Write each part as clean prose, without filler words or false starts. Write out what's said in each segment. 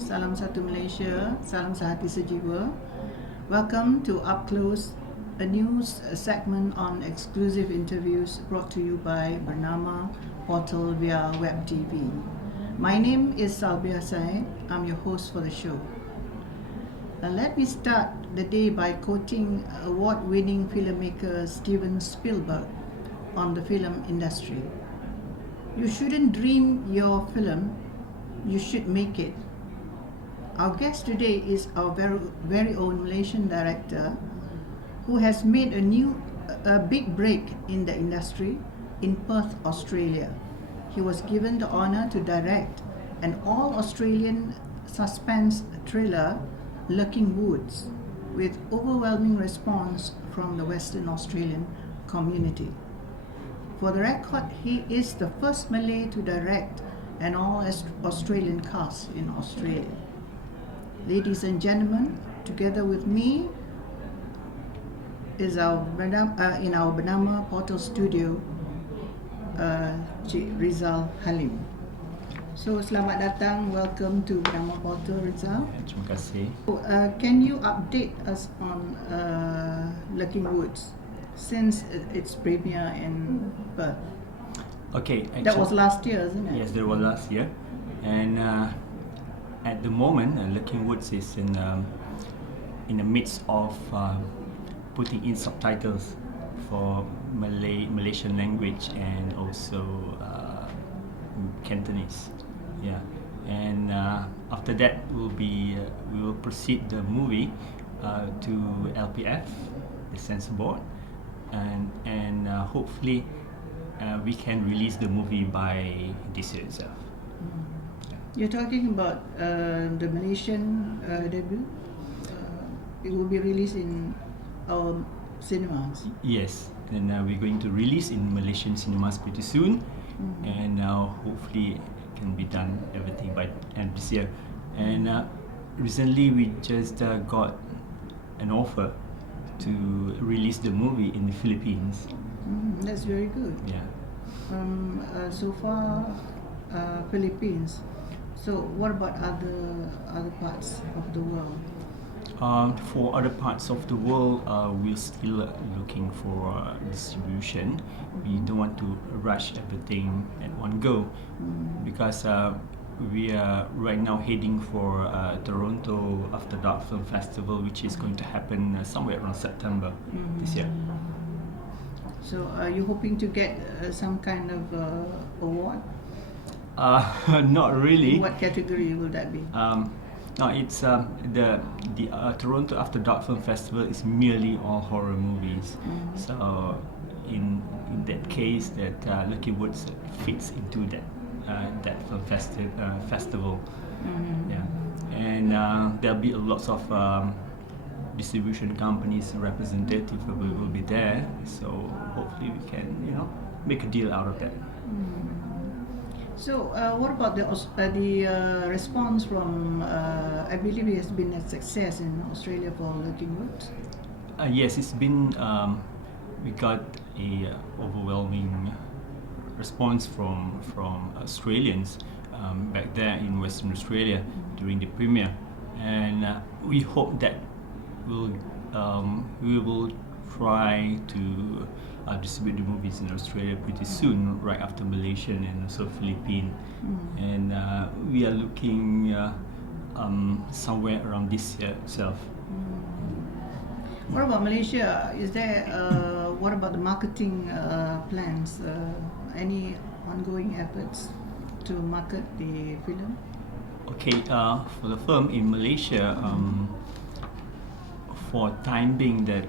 Salam Satu Malaysia, Salam Sehati Sejiwa. Welcome to Up Close, a news segment on exclusive interviews brought to you by Bernama Portal via Web TV. My name is Salbia Said. I'm your host for the show. Let me start the day by quoting award-winning filmmaker Steven Spielberg on the film industry. You shouldn't dream your film, you should make it. Our guest today is our very own Malaysian director who has made a big break in the industry in Perth, Australia. He was given the honour to direct an all-Australian suspense thriller, Lurking Woods, with overwhelming response from the Western Australian community. For the record, he is the first Malay to direct an all-Australian cast in Australia. Ladies and gentlemen, together with me is in our Bernama Portal studio, Cik Rizal Halim. So selamat datang, welcome to Bernama Portal, Rizal. Terima kasih. Can you update us on Lurking Woods since its premiere in Perth? Okay, That was last year, isn't it? Yes, that was last year, and at the moment, Lurking Woods is in the midst of putting in subtitles for Malaysian language and also Cantonese. Yeah, and after that we will proceed the movie to LPF, the censor board, and hopefully we can release the movie by this year itself. You're talking about the Malaysian debut. It will be released in our cinemas. Yes, and we're going to release in Malaysian cinemas pretty soon, and hopefully it can be done everything by end this year. And recently we just got an offer to release the movie in the Philippines. That's very good. Yeah. So far, Philippines. So what about other parts of the world? For other parts of the world, we're still looking for distribution. We don't want to rush everything at one go because we are right now heading for Toronto After Dark Film Festival, which is going to happen somewhere around September this year. So are you hoping to get some kind of award? Not really. In what category will that be? No, it's the Toronto After Dark Film Festival is merely all horror movies. So in that case, that Lurking Woods fits into that film festival. Yeah, and there'll be lots of distribution companies representative will be there. So hopefully we can make a deal out of that. So what about the response from? I believe it has been a success in Australia for Lurking Woods. Yes, it's been. We got a overwhelming response from Australians back there in Western Australia during the premiere, and we hope that we will try to distribute the movies in Australia pretty soon, right after Malaysia and also Philippines. And we are looking somewhere around this year itself. What about Malaysia? Is there what about the marketing plans? Any ongoing efforts to market the film? Okay, for the film in Malaysia, for time being that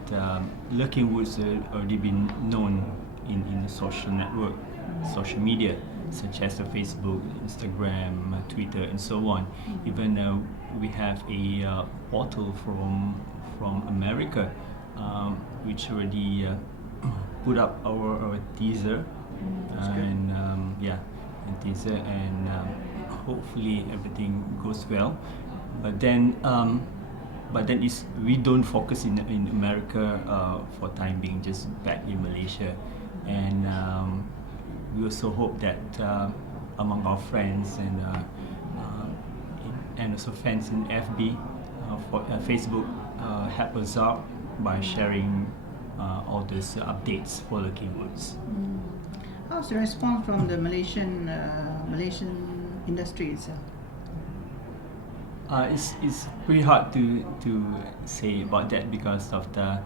Lurking Woods already been known in the social network, social media, such as the Facebook, Instagram, Twitter, and so on. Even we have a portal from America, which already put up our teaser, and teaser, and hopefully everything goes well. But then we don't focus in America for time being, just back in Malaysia, and we also hope that among our friends and also fans in FB, for Facebook, help us out by sharing all these updates for the keywords. How's the response from the Malaysian industry itself? It's pretty hard to say about that because of the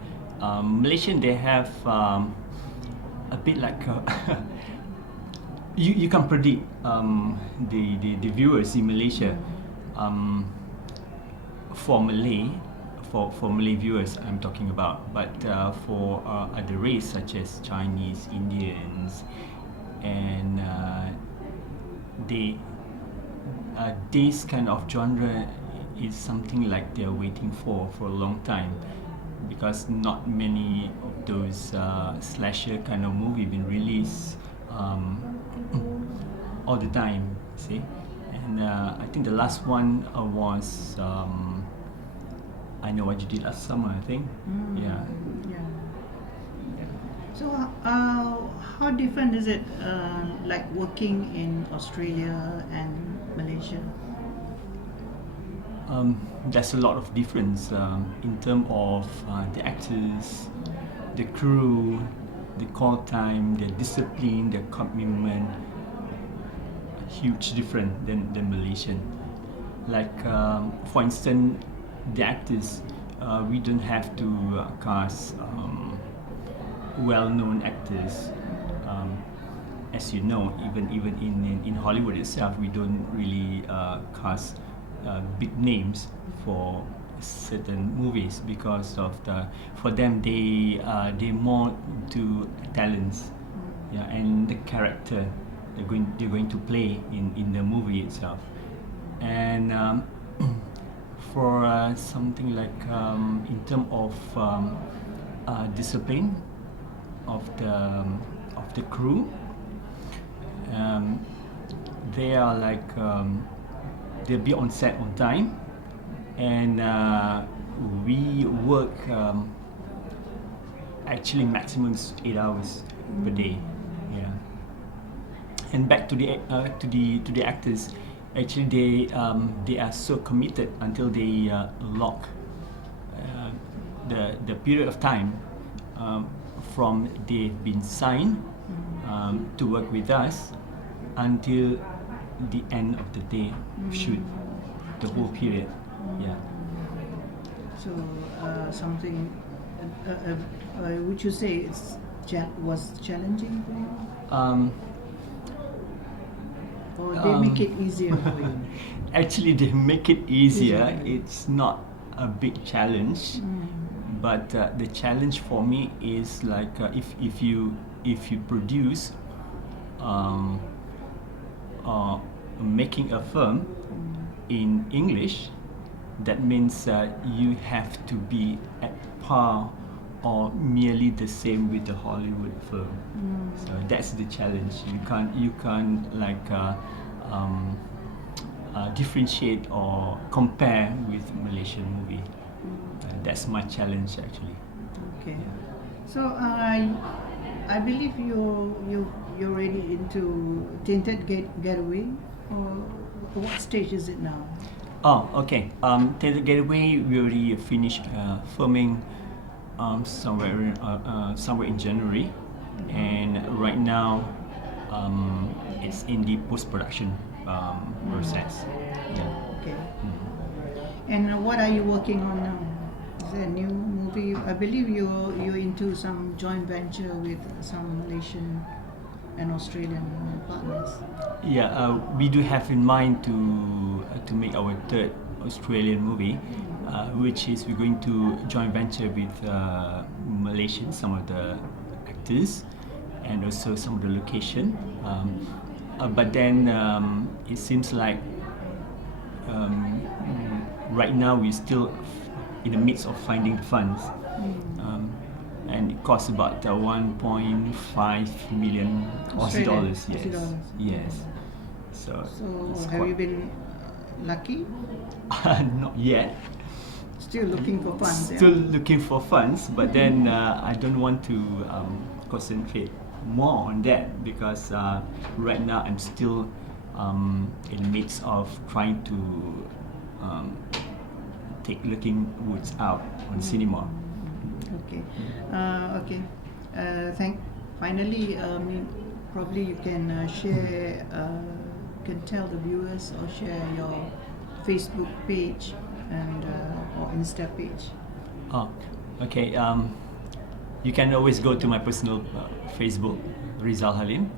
Malaysian. They have a bit like you can predict the viewers in Malaysia. For Malay viewers, I'm talking about, but for other race such as Chinese, Indians, and this kind of genre is something like they're waiting for a long time, because not many of those slasher kind of movie been released all the time. See, and I think the last one was I Know What You Did Last Summer. I think, yeah. So how different is it like working in Australia and Malaysia? There's a lot of difference in terms of the actors, the crew, the call time, the discipline, the commitment. Huge different than Malaysian. Like for instance, the actors, we don't have to cast well-known actors. As you know, even in Hollywood itself, we don't really cast big names for certain movies, because of for them they more to talents, yeah, and the character they're going to play in the movie itself. And for something like in terms of discipline of the crew, they are like they'll be on set on time, and we work actually maximum 8 hours per day. Yeah. And back to the actors, actually they are so committed until they lock the period of time from they've been signed to work with us until the end of the day of shoot, the whole period. Yeah. So something would you say was challenging for you? Or they make it easier for you? Actually, they make it easier. It's not a big challenge, but the challenge for me is like if you produce making a film in English, that means you have to be at par or merely the same with the Hollywood film. So that's the challenge. You can't like differentiate or compare with Malaysian movie. That's my challenge actually. Okay. So I believe you're already into Tinted Getaway, or what stage is it now? Oh, okay. Tinted Getaway, we already finished filming somewhere in January, and right now it's in the post-production process. Yeah. Okay. And what are you working on now? Is there a new movie? I believe you're into some joint venture with some Malaysian and Australian partners. Yeah, we do have in mind to make our third Australian movie, which is we're going to joint venture with Malaysians, some of the actors, and also some of the location. But then it seems like right now we're still in the midst of finding funds, and it costs about 1.5 million Aussie dollars. Yes, Aussie dollars. yes. So have you been lucky? Not yet. Still looking for funds. Still looking for funds, but then I don't want to concentrate more on that, because right now I'm still in the midst of trying to take Looking Woods out on cinema. Okay. Okay. Finally, probably you can share, can tell the viewers or share your Facebook page and or Insta page. Oh, okay. You can always go to my personal Facebook, Rizal Halim,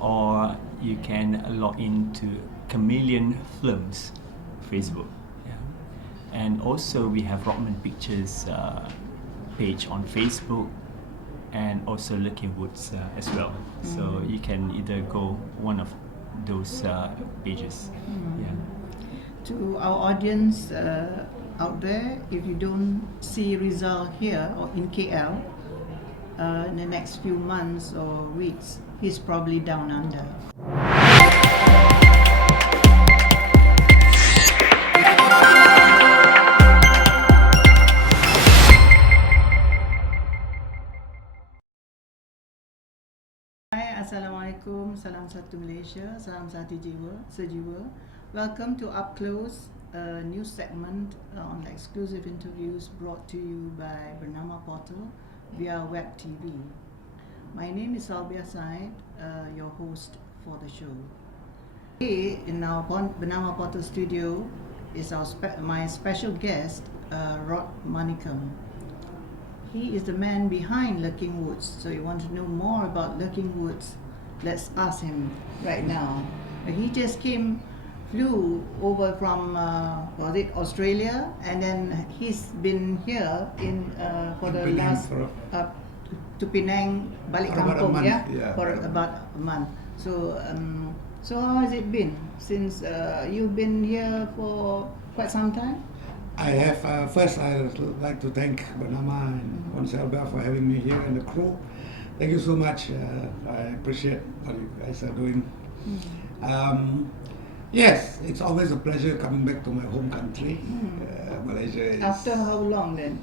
or you can log into Chameleon Films Facebook. Yeah. And also we have Rodman Pictures page on Facebook, and also Looking Woods as well. So you can either go one of those pages. Yeah. To our audience out there, if you don't see Rizal here or in KL in the next few months or weeks, he's probably down under. Hai, Assalamualaikum, salam satu Malaysia, salam satu sejiwa. Welcome to Up Close, a new segment on exclusive interviews brought to you by Bernama Portal via Web TV. My name is Albia Said, your host for the show. Today in our Bernama Portal studio is my special guest, Manikam. He is the man behind Looking Woods. So you want to know more about Looking Woods? Let's ask him right now. He just flew over from was it Australia, and then he's been here for the last to Penang, balik kampung, for about a month. So so how has it been since you've been here for quite some time? I have first I would like to thank Bernama and Conselba for having me here and the crew. Thank you so much. I appreciate what you guys are doing. Yes, it's always a pleasure coming back to my home country. Malaysia is... After how long then?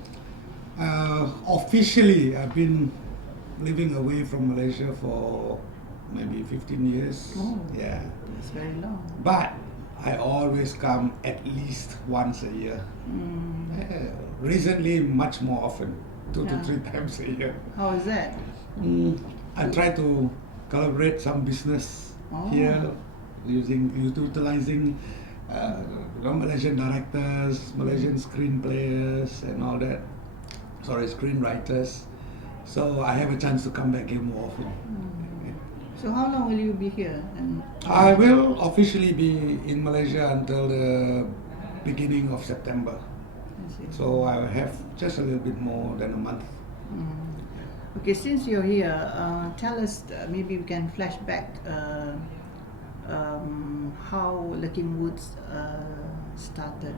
Officially, I've been living away from Malaysia for maybe 15 years. Oh, yeah. That's very long. But I always come at least once a year. Recently, much more often, 2 to 3 times a year. How is that? I try to collaborate some business here, utilizing Malaysian directors, Malaysian screenplayers, and all that. Sorry, screenwriters. So I have a chance to come back here more often. So how long will you be here? I will officially be in Malaysia until the beginning of September. So I have just a little bit more than a month. Okay, since you're here, tell us, maybe we can flash back how Looking Woods started.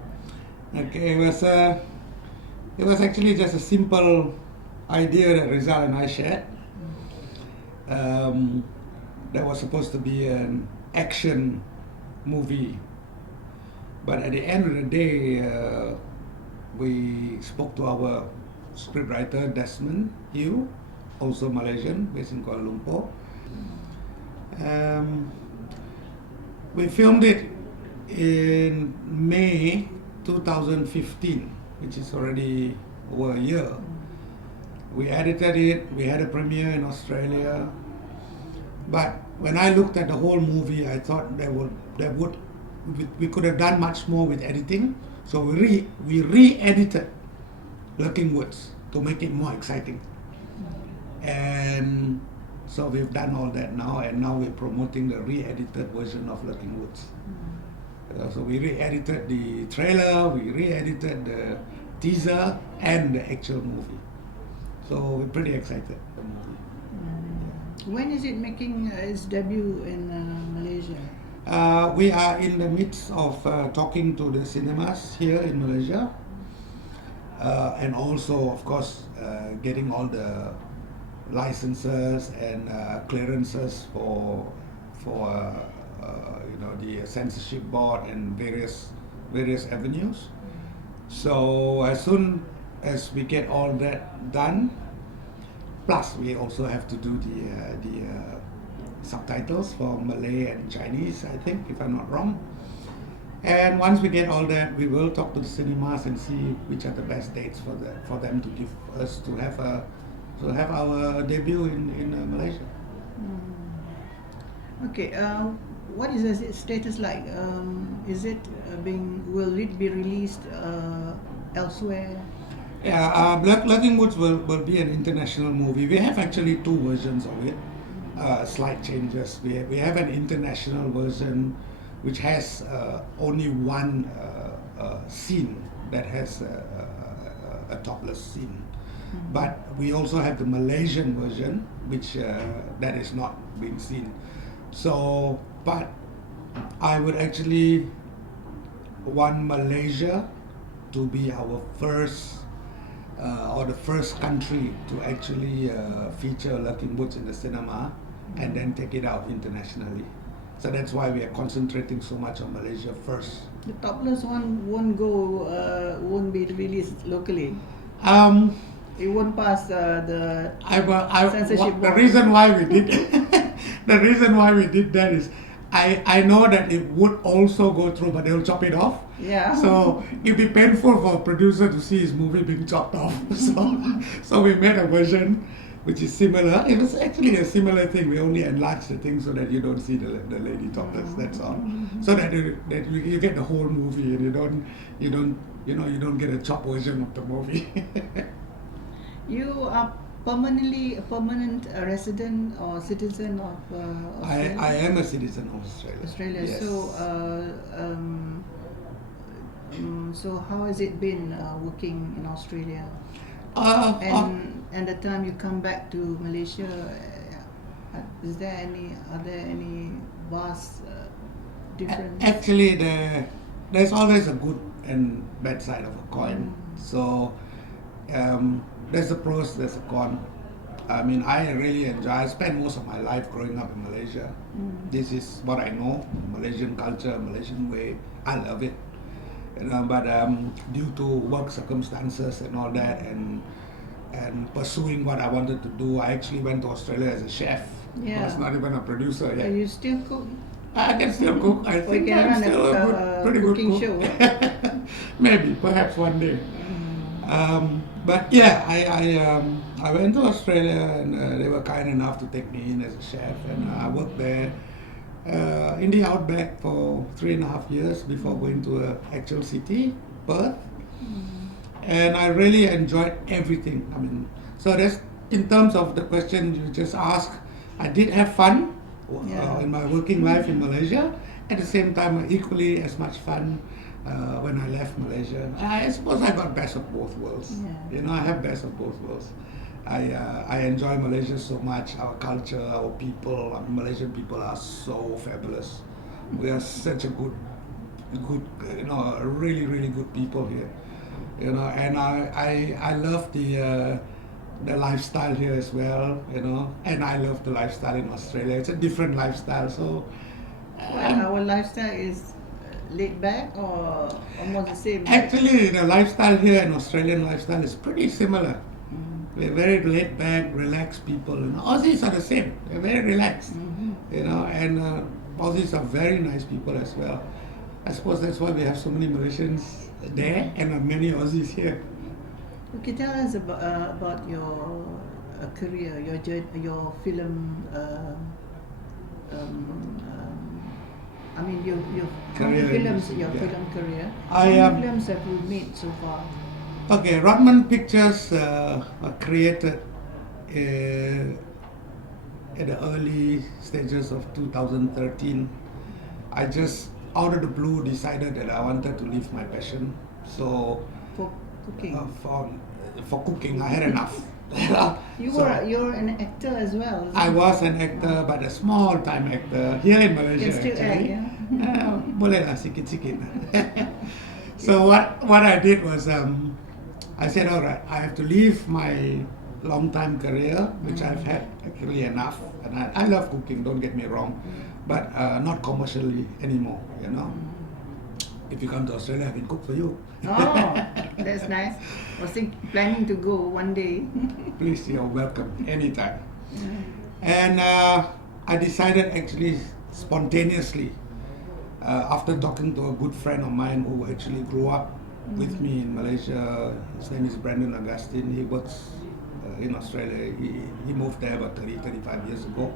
Okay, it was actually just a simple idea that Rizal and I shared. That was supposed to be an action movie, but at the end of the day, we spoke to our scriptwriter Desmond Yu, also Malaysian, based in Kuala Lumpur. We filmed it in May 2015, which is already over a year. We edited it, we had a premiere in Australia. But when I looked at the whole movie, I thought we could have done much more with editing. So we re-edited Looking Woods to make it more exciting. And so we've done all that now, and now we're promoting the re-edited version of Looking Woods. So we re-edited the trailer, we re-edited the teaser, and the actual movie. So we're pretty excited. When is it making its debut in Malaysia? We are in the midst of talking to the cinemas here in Malaysia, and also, of course, getting all the licenses and clearances for the censorship board and various avenues. So as soon as we get all that done, plus we also have to do the subtitles for Malay and Chinese, I think, if I'm not wrong. And once we get all that, we will talk to the cinemas and see which are the best dates for them to give us to have our debut in Malaysia. Okay. What is the status like? Is it will it be released elsewhere? Yeah, Lurking Woods will be an international movie. We have actually two versions of it, slight changes. We have an international version which has only one scene that has a topless scene. But we also have the Malaysian version, which that is not being seen. So, but I would actually want Malaysia to be our first or the first country to actually feature Lurking Woods in the cinema and then take it out internationally. So that's why we are concentrating so much on Malaysia first. The topless one won't be released locally. It won't pass the censorship the board. reason why we did the reason why we did that is I know that it would also go through, but they'll chop it off. Yeah. So it'd be painful for a producer to see his movie being chopped off. So we made a version which is similar. It was actually a similar thing. We only enlarged the thing so that you don't see the lady topless. That's all. So that you get the whole movie and you don't get a chopped version of the movie. You are permanent resident or citizen of Australia? I am a citizen of Australia. Australia. Yes. So how has it been working in Australia? And the time you come back to Malaysia, are there any vast difference? Actually, there's always a good and bad side of a coin. So there's a pros, there's a con. I mean, I really enjoy. I spent most of my life growing up in Malaysia. This is what I know: Malaysian culture, Malaysian way. I love it. But due to work circumstances and all that, and pursuing what I wanted to do, I actually went to Australia as a chef. Yeah. I was not even a producer yet. You still cook? I can still cook. I think can I'm run still a pretty good cooking cook. show. Maybe, perhaps one day. But yeah, I went to Australia and they were kind enough to take me in as a chef, and I worked there in the outback for 3.5 years before going to an actual city, Perth. And I really enjoyed everything. I mean, so that's in terms of the question you just asked. I did have fun in my working life in Malaysia. At the same time, equally as much fun when I left Malaysia. I suppose I got best of both worlds. Yeah. You know, I have best of both worlds. I enjoy Malaysia so much, our culture, our people. I mean, Malaysian people are so fabulous. We are such a good, really, really good people here. And I love the lifestyle here as well, and I love the lifestyle in Australia. It's a different lifestyle, so. Our lifestyle is laid back or almost the same? Actually, the lifestyle here and Australian lifestyle is pretty similar. We're very laid back, relaxed people. Aussies are the same. They're very relaxed, and Aussies are very nice people as well. I suppose that's why we have so many Malaysians there and many Aussies here. Okay, tell us about your career, your film. I mean, your Career films, industry, your yeah. film career. I How many films have you made so far? Okay, Rodman Pictures were created at the early stages of 2013. I just, out of the blue, decided that I wanted to leave my passion. So, For cooking. For cooking, I had enough. You're an actor as well. I was an actor, but a small-time actor here in Malaysia. You can still act, actually. yeah? Boleh lah, sikit-sikit. So what I did was, I said, all right, I have to leave my long-time career, which I've had actually enough. And I love cooking, don't get me wrong, but not commercially anymore, If you come to Australia, I can cook for you. Oh, that's nice. I was planning to go one day. Please, you're welcome anytime. And I decided actually spontaneously after talking to a good friend of mine who actually grew up with me in Malaysia. His name is Brandon Augustine. He works in Australia. He moved there about 35 years ago.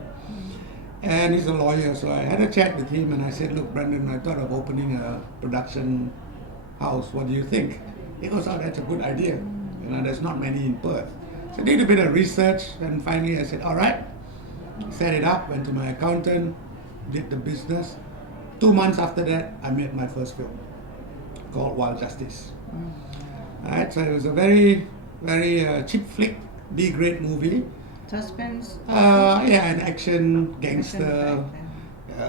And he's a lawyer, so I had a chat with him and I said, look, Brandon, I thought of opening a production house. What do you think? He goes, oh, that's a good idea. You know, there's not many in Perth. So I did a bit of research and finally I said, all right, set it up, went to my accountant, did the business. 2 months after that, I made my first film called Wild Justice. Alright, so it was a very, very cheap flick, B-grade movie. Suspense? Yeah, an action gangster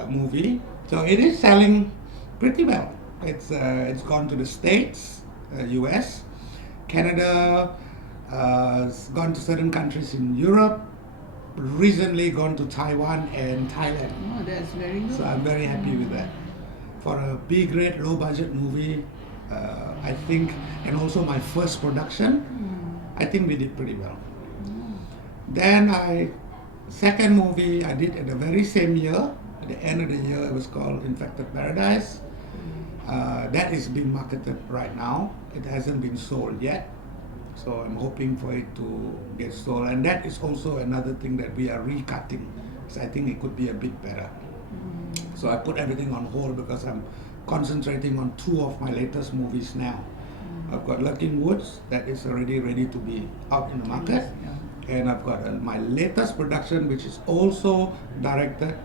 movie. So it is selling pretty well. It's gone to the States, US, Canada, it's gone to certain countries in Europe, recently gone to Taiwan and Thailand. Oh, that's very good. So I'm very happy with that. For a B-grade, low-budget movie, I think, and also my first production, I think we did pretty well. Then second movie I did at the very same year, at the end of the year, it was called Infected Paradise. That is being marketed right now. It hasn't been sold yet. So I'm hoping for it to get sold. And that is also another thing that we are recutting. So I think it could be a bit better. So I put everything on hold because I'm concentrating on 2 of my latest movies now. I've got Lurking Woods, that is already ready to be out in the market. And I've got my latest production, which is also directed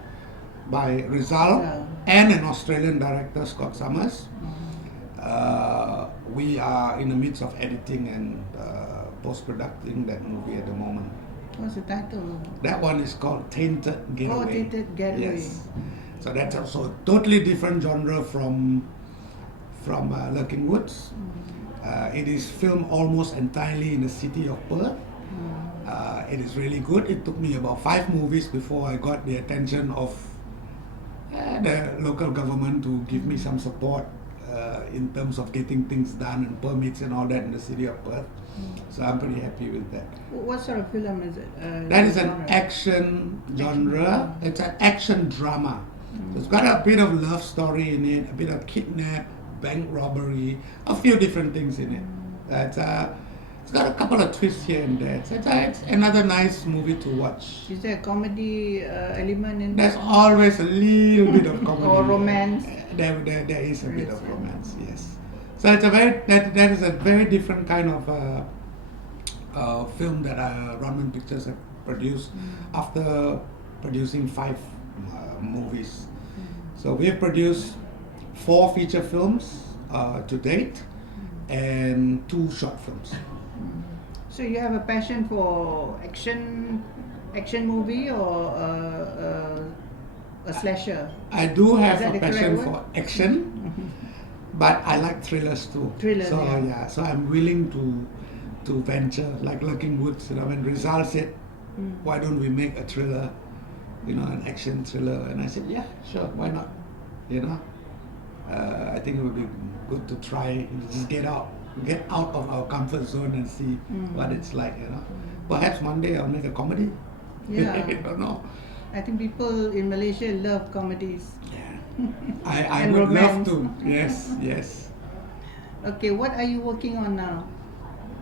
by Rizal and an Australian director, Scott Summers. We are in the midst of editing and post-producing that movie at the moment. What's the title? That one is called Tainted Getaway. Oh, Tainted Getaway. Yes. So that's also a totally different genre from Lurking Woods. It is filmed almost entirely in the city of Perth. It is really good. It took me about 5 movies before I got the attention of the local government to give me some support in terms of getting things done and permits and all that in the city of Perth. So I'm pretty happy with that. What sort of film is it? That is an action genre. It's an action drama. So it's got a bit of love story in it, a bit of kidnap, bank robbery, a few different things in it. It's got a couple of twists here and there. So it's another nice movie to watch. Is there a comedy element in There's always a little bit of comedy. Or romance? There is a bit of romance, yes. So it's that is a very different kind of film that Rodman Pictures have produced after producing 5 movies. So we have produced 4 feature films to date and 2 short films. So you have a passion for action movie or a slasher? I do have Is that a the correct passion word? for action, but I like thrillers too. Thrillers, so yeah. so I'm willing to venture, like Lurking Woods. You know, when Rizal said, "Why don't we make a thriller, you know, an action thriller?" And I said, "Yeah, sure, why not?" You know, I think it would be good to try, just get out of our comfort zone and see what it's like. You know, perhaps one day I'll make a comedy. Yeah. I don't know. I think people in Malaysia love comedies. Yeah. I And would romance. love to. Yes. Okay, what are you working on now?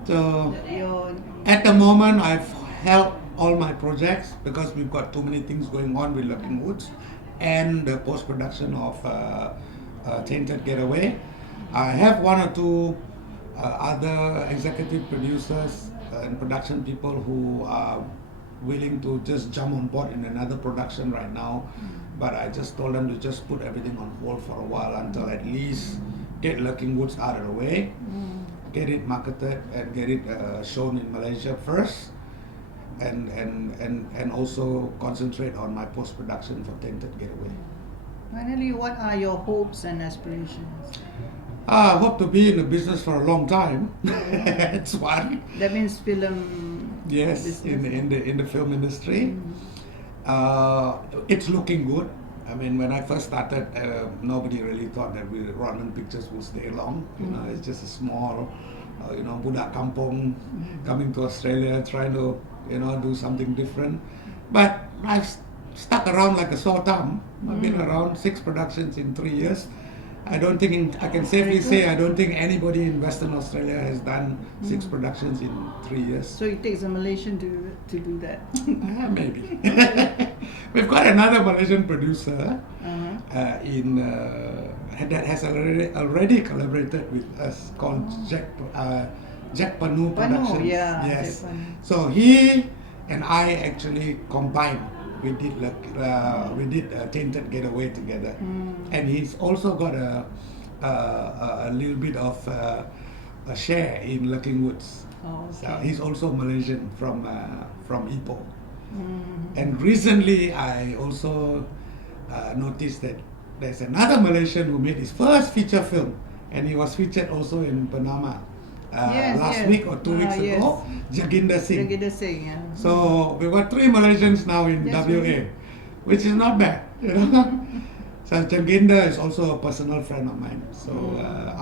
So Your at the moment, I've held all my projects because we've got too many things going on with Lurking Woods and the post-production of Tainted Getaway. I have 1 or 2 other executive producers and production people who are willing to just jump on board in another production right now, but I just told them to just put everything on hold for a while until at least get Lurking Woods out of the way, get it marketed and get it shown in Malaysia first, and also concentrate on my post-production for Tainted Getaway. finally, what are your hopes and aspirations? I hope to be in the business for a long time. It's one. That means film. Yes, business. in the film industry. It's looking good. I mean, when I first started, nobody really thought that Rodman Pictures would stay long. You know, it's just a small, budak kampung coming to Australia, trying to, do something different. But stuck around like a sore thumb. I've been around 6 productions in 3 years. I don't think I can safely say I don't think anybody in Western Australia has done 6 productions in 3 years. So it takes a Malaysian to do that. Maybe. We've got another Malaysian producer that has already collaborated with us called Jack Panu Productions. Yeah, yes. Jack Panu. So he and I actually combined. We did Tainted Getaway together, and he's also got a little bit of a share in Lurking Woods. Oh, okay. So he's also Malaysian from Ipoh. And recently, I also noticed that there's another Malaysian who made his first feature film, and he was featured also in Panama last week or 2 weeks ago. Jaginda Singh. Jaginda Singh, yeah. So we've got 3 Malaysians now in That's WA, really- which is not bad, you know. So Jaginda is also a personal friend of mine. So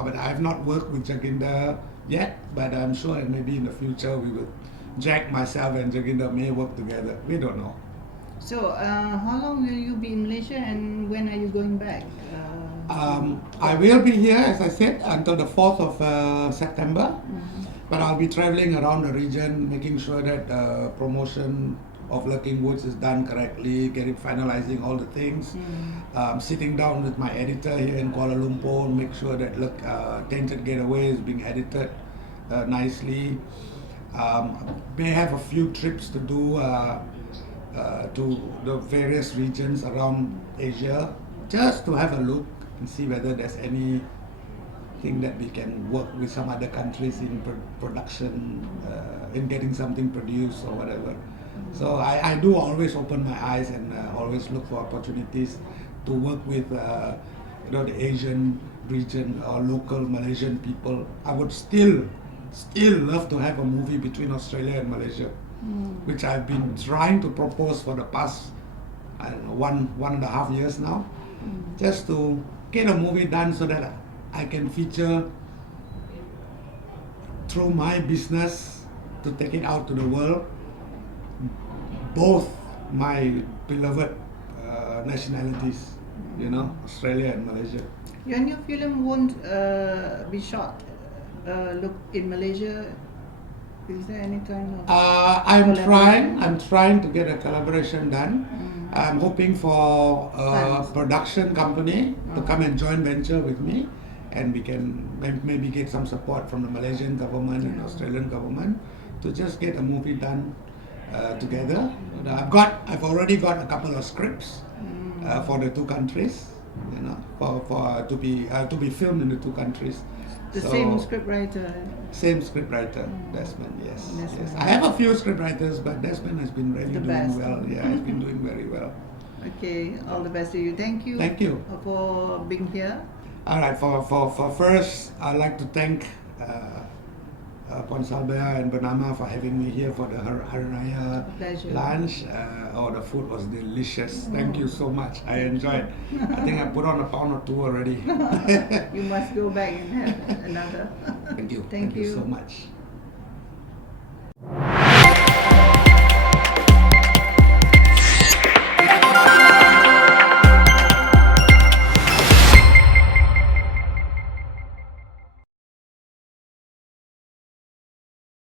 but I have not worked with Jaginda yet, but I'm sure that maybe in the future we will. Jack, myself, and Jaginda may work together. We don't know. So how long will you be in Malaysia, and when are you going back? I will be here, as I said, until the 4th of September. But I'll be traveling around the region, making sure that promotion of Lurking Woods is done correctly, finalizing all the things. Sitting down with my editor here in Kuala Lumpur, make sure that Tainted Getaway is being edited nicely. May have a few trips to do to the various regions around Asia, just to have a look and see whether there's anything that we can work with some other countries in production, in getting something produced or whatever. So I do always open my eyes and always look for opportunities to work with the Asian region or local Malaysian people. I would still love to have a movie between Australia and Malaysia, which I've been trying to propose for the past, I don't know, one and a half years now, just to get a movie done so that I can feature through my business to take it out to the world, both my beloved nationalities, Australia and Malaysia. Your new film won't be shot look in Malaysia. Is there any kind of I'm trying to get a collaboration done. I'm hoping for a production company to come and join venture with me, and we can maybe get some support from the Malaysian government and Australian government to just get a movie done together. I've already got a couple of scripts for the 2 countries, to be filmed in the 2 countries. the same scriptwriter? Same scriptwriter, Desmond, yes. Desmond. I have a few scriptwriters, but Desmond has been really The doing best. well. Yeah, he's been doing very well. Okay, all the best to you. Thank you. Thank you. For being here. All right, for first, I'd like to thank Puan Salbea and Bernama for having me here for the Hari Raya Pleasure. lunch. The food was delicious. Thank you so much. I enjoyed. I think I put on a pound or 2 already. You must go back and have another. Thank you. Thank you you. so much.